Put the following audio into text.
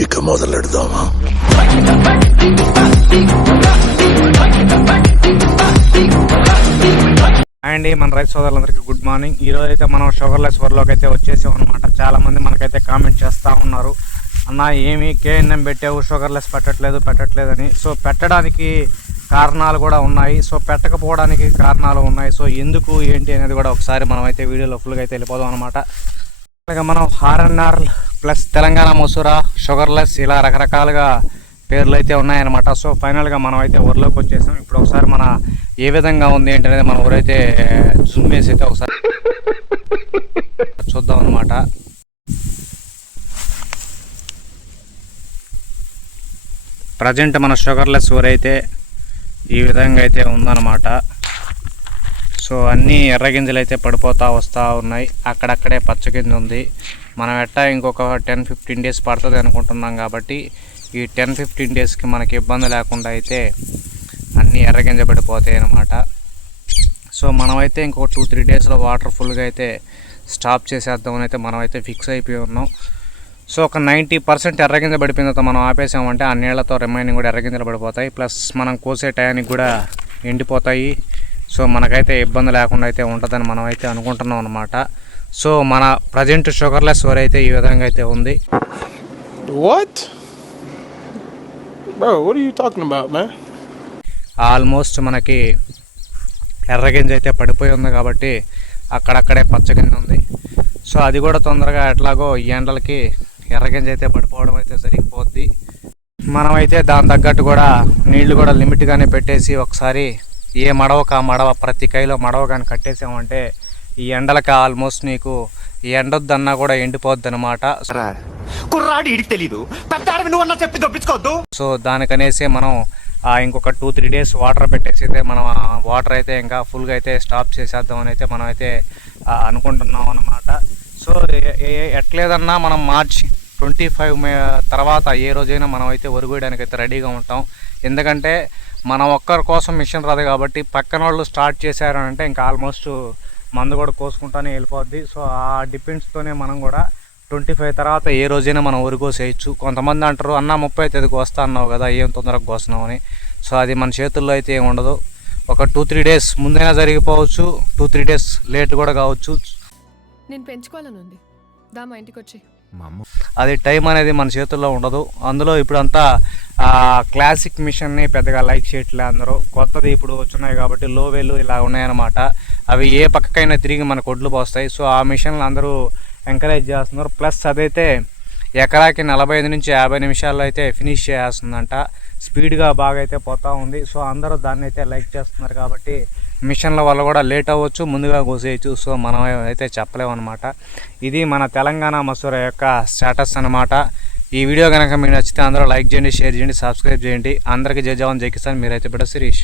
ఇక మొదలెడదామా? అండ్ మన రైతు సోదరులందరికీ గుడ్ మార్నింగ్. ఈరోజు అయితే మనం షుగర్లెస్ వరలోకి అయితే వచ్చేసాం అనమాట. చాలా మంది మనకైతే కామెంట్ చేస్తూ ఉన్నారు, అన్న ఏమి కేఎన్ఎం పెట్టావు షుగర్లెస్ పెట్టట్లేదని. సో పెట్టడానికి కారణాలు కూడా ఉన్నాయి, సో పెట్టకపోవడానికి కారణాలు ఉన్నాయి. సో ఎందుకు ఏంటి అనేది కూడా ఒకసారి మనం అయితే వీడియోలో ఫుల్గా అయితే వెళ్ళిపోదాం అనమాట. అలాగే మనం RNR plus Telangana Masura sugarless ఇలా రకరకాలుగా పేర్లు అయితే ఉన్నాయన్నమాట. సో ఫైనల్గా మనం అయితే ఊర్లోకి వచ్చేసాం. ఇప్పుడు ఒకసారి మన ఏ విధంగా ఉంది ఏంటి అనేది మన ఊరైతే జూమ్ వేసి అయితే ఒకసారి చూద్దాం అనమాట. ప్రజెంట్ మన షుగర్లెస్ ఊరైతే ఈ విధంగా అయితే ఉందన్నమాట. సో అన్నీ ఎర్రగింజలు అయితే పడిపోతూ వస్తూ ఉన్నాయి, అక్కడక్కడే పచ్చగింజ ఉంది. మనం ఎట్టా ఇంకొక 10-15 డేస్ పడుతుంది అనుకుంటున్నాం కాబట్టి ఈ 10-15 డేస్కి మనకి ఇబ్బంది లేకుండా అయితే అన్నీ ఎర్రగింజ పడిపోతాయి అన్నమాట. సో మనమైతే ఇంకొక 2-3 డేస్లో వాటర్ ఫుల్గా అయితే స్టాప్ చేసేద్దామని అయితే మనమైతే ఫిక్స్ అయిపోయి ఉన్నాం. సో ఒక 90% ఎర్రగింజ పడిపోయిన తర్వాత మనం ఆపేసామంటే ఆ నీళ్లతో రిమైనింగ్ కూడా ఎర్రగింజలు పడిపోతాయి, ప్లస్ మనం కోసే టయానికి కూడా ఎండిపోతాయి. సో మనకైతే ఇబ్బంది లేకుండా అయితే ఉంటుందని మనం అయితే అనుకుంటున్నాం అనమాట. సో మన ప్రజెంట్ షుగర్లెస్ వర్ అయితే ఈ విధంగా అయితే ఉంది. ఆల్మోస్ట్ మనకి ఎర్రగింజ అయితే పడిపోయి ఉంది కాబట్టి అక్కడక్కడే పచ్చగింజ ఉంది. సో అది కూడా తొందరగా ఎట్లాగో ఈ ఎండలకి ఎర్రగింజ అయితే పడిపోవడం అయితే జరిగిపోద్ది. మనమైతే దాని తగ్గట్టు కూడా నీళ్లు కూడా లిమిట్గానే పెట్టేసి ఒకసారి ఏ మడవకు ఆ మడవ ప్రతి కైలో మడవ కానీ కట్టేసామంటే ఈ ఎండలకి ఆల్మోస్ట్ నీకు ఈ ఎండొద్దన్నా కూడా ఎండిపోద్ది అనమాట. సో దానికనేసి మనం ఇంకొక 2-3 డేస్ వాటర్ పెట్టేసి అయితే మనం వాటర్ అయితే ఇంకా ఫుల్గా అయితే స్టాప్ చేసేద్దామని అయితే మనం అయితే అనుకుంటున్నాం అనమాట. సో ఎట్లేదన్నా మనం మార్చ్ 25 తర్వాత ఏ రోజైనా మనం అయితే ఒరుగోయడానికి అయితే రెడీగా ఉంటాం. ఎందుకంటే మనం ఒక్కరి కోసం మిషన్ రాదు కాబట్టి పక్కన వాళ్ళు స్టార్ట్ చేశారు అంటే ఇంకా ఆల్మోస్ట్ మందు కూడా కోసుకుంటానే వెళ్ళిపోద్ది. సో ఆ డిపెండ్స్తోనే మనం కూడా 25 తర్వాత ఏ రోజైనా మనం ఒరుగోసేయచ్చు. కొంతమంది అంటారు, అన్న 30 తేదీకి వస్తా అన్నావు కదా, ఏం తొందరగా కోస్తున్నావు అని. సో అది మన చేతుల్లో అయితే ఏమి ఉండదు. ఒక 2-3 డేస్ ముందైనా జరిగిపోవచ్చు, 2-3 డేస్ లేట్ కూడా కావచ్చు. నేను పెంచుకోవాలనుంది, దా మా ఇంటికి వచ్చి. అది టైం అనేది మన చేతుల్లో ఉండదు. అందులో ఇప్పుడు అంతా క్లాసిక్ మిషన్ని పెద్దగా లైక్ చేయట్లే అందరూ. కొత్తది ఇప్పుడు వచ్చున్నాయి కాబట్టి లోవేలు ఇలా ఉన్నాయన్నమాట. అవి ఏ పక్కకైనా తిరిగి మనకు ఒడ్లు పోస్తాయి. సో ఆ మిషన్లు అందరూ ఎంకరేజ్ చేస్తున్నారు. ప్లస్ అదైతే ఎకరాకి 45 నుంచి 50 నిమిషాల్లో అయితే ఫినిష్ చేస్తుందంట. స్పీడ్గా బాగా అయితే పోతూ ఉంది. సో అందరూ దాన్ని అయితే లైక్ చేస్తున్నారు కాబట్టి మిషన్ల వల్ల కూడా లేట్ అవ్వచ్చు, ముందుగా కోసేయచ్చు. సో మనం అయితే చెప్పలేము అనమాట. ఇది మన తెలంగాణ మసూర యొక్క స్టేటస్ అనమాట. ఈ వీడియో కనుక మీకు నచ్చితే అందరూ లైక్ చేయండి, షేర్ చేయండి, సబ్స్క్రైబ్ చేయండి. అందరికీ జై జవాన్ జై కిసాన్. మీరైతే బిడ్డ శిరీష్.